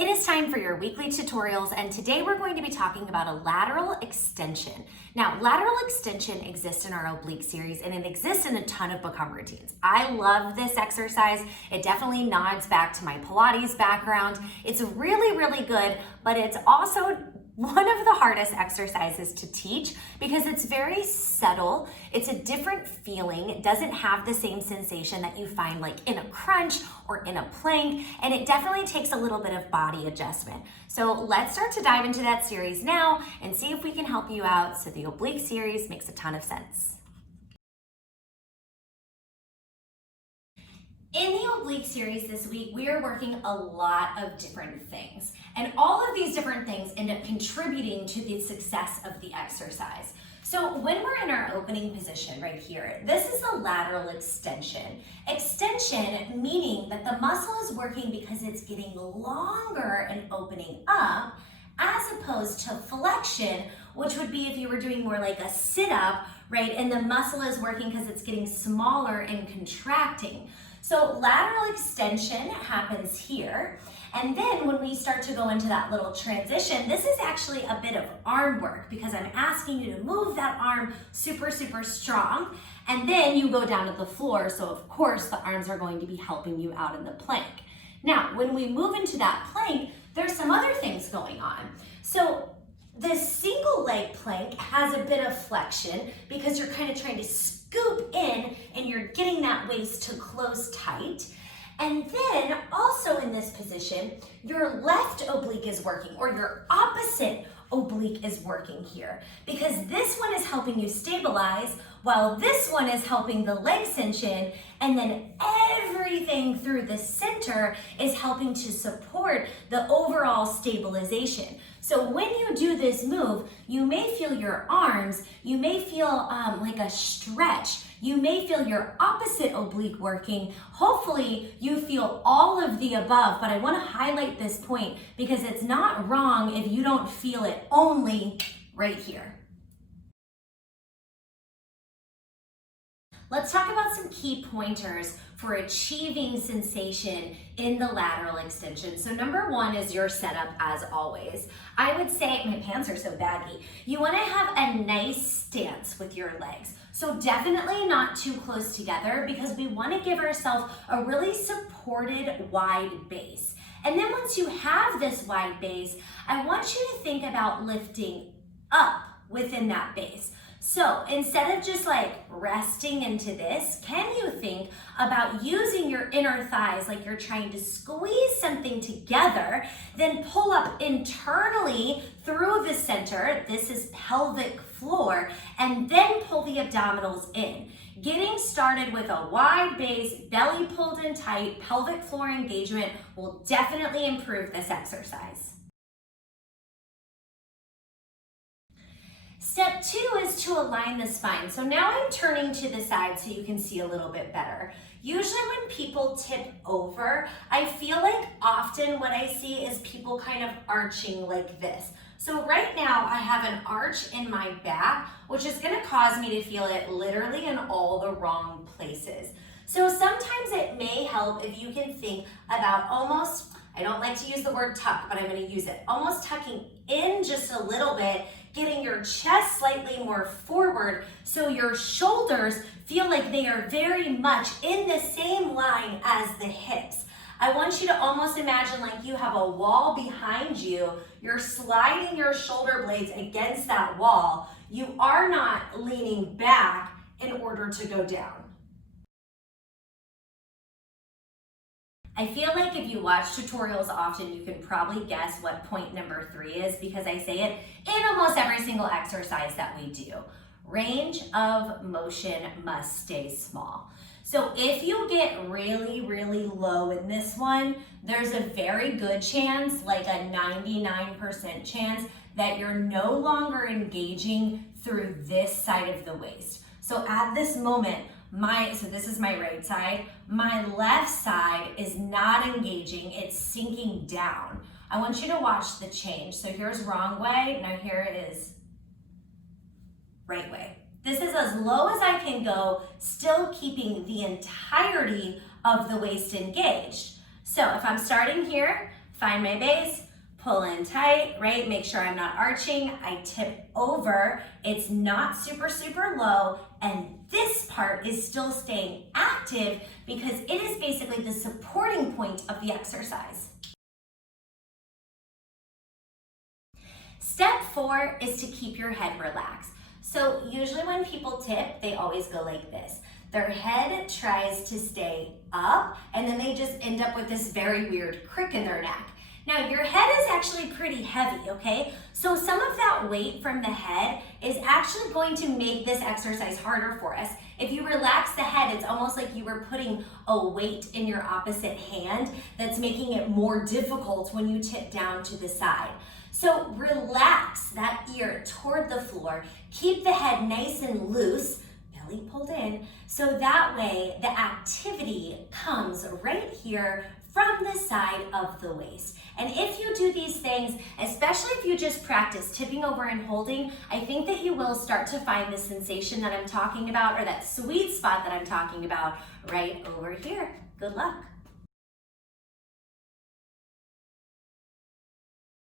It is time for your weekly tutorials, and today we're going to be talking about a lateral extension. Now, lateral extension exists in our oblique series, and it exists in a ton of Become routines. I love this exercise. It definitely nods back to my Pilates background. It's really, really good, but it's also one of the hardest exercises to teach because it's very subtle. It's a different feeling. It doesn't have the same sensation that you find like in a crunch or in a plank, and it definitely takes a little bit of body adjustment. So let's start to dive into that series now and see if we can help you out so the oblique series makes a ton of sense. In the oblique series this week, we are working a lot of different things, and all of these different things end up contributing to the success of the exercise. So when we're in our opening position right here, this is the lateral extension. Extension meaning that the muscle is working because it's getting longer and opening up, as opposed to flexion, which would be if you were doing more like a sit-up, right? And the muscle is working because it's getting smaller and contracting. So lateral extension happens here. And then when we start to go into that little transition, this is actually a bit of arm work because I'm asking you to move that arm super, super strong. And then you go down to the floor. So of course the arms are going to be helping you out in the plank. Now, when we move into that plank, there's some other things going on. So the single leg plank has a bit of flexion because you're kind of trying to scoop in and you're getting that waist to close tight. And then also in this position, your left oblique is working, or your opposite oblique is working here, because this one is helping you stabilize while this one is helping the leg extension, and then everything through the center is helping to support the overall stabilization. So when you do this move, you may feel your arms, you may feel like a stretch, you may feel your opposite oblique working. Hopefully you feel all of the above, but I want to highlight this point because it's not wrong if you don't feel it only right here. Let's talk about some key pointers for achieving sensation in the lateral extension. So number one is your setup as always. I would say, my pants are so baggy, you wanna have a nice stance with your legs. So definitely not too close together because we wanna give ourselves a really supported wide base. And then once you have this wide base, I want you to think about lifting up within that base. So instead of just like resting into this, can you think about using your inner thighs like you're trying to squeeze something together, then pull up internally through the center, this is pelvic floor, and then pull the abdominals in. Getting started with a wide base, belly pulled in tight, pelvic floor engagement will definitely improve this exercise. Step two is to align the spine. So now I'm turning to the side so you can see a little bit better. Usually when people tip over, I feel like often what I see is people kind of arching like this. So right now I have an arch in my back, which is gonna cause me to feel it literally in all the wrong places. So sometimes it may help if you can think about almost, I don't like to use the word tuck, but I'm gonna use it, almost tucking in just a little bit, getting your chest slightly more forward so your shoulders feel like they are very much in the same line as the hips. I want you to almost imagine like you have a wall behind you, you're sliding your shoulder blades against that wall. You are not leaning back in order to go down. I feel like if you watch tutorials often, you can probably guess what point number 3 is because I say it in almost every single exercise that we do. Range of motion must stay small. So if you get really, really low in this one, there's a very good chance, like a 99% chance, that you're no longer engaging through this side of the waist. So at this moment, so this is my right side, my left side is not engaging, it's sinking down. I want you to watch the change. So here's wrong way, now here it is right way. This is as low as I can go, still keeping the entirety of the waist engaged. So if I'm starting here, find my base, pull in tight, right? Make sure I'm not arching. I tip over. It's not super, super low. And this part is still staying active because it is basically the supporting point of the exercise. Step 4 is to keep your head relaxed. So usually when people tip, they always go like this. Their head tries to stay up, and then they just end up with this very weird crick in their neck. Now, your head is actually pretty heavy, okay? So some of that weight from the head is actually going to make this exercise harder for us. If you relax the head, it's almost like you were putting a weight in your opposite hand that's making it more difficult when you tip down to the side. So relax that ear toward the floor. Keep the head nice and loose, belly pulled in, so that way the activity comes right here from the side of the waist. And if you do these things, especially if you just practice tipping over and holding, I think that you will start to find the sensation that I'm talking about, or that sweet spot that I'm talking about right over here. Good luck.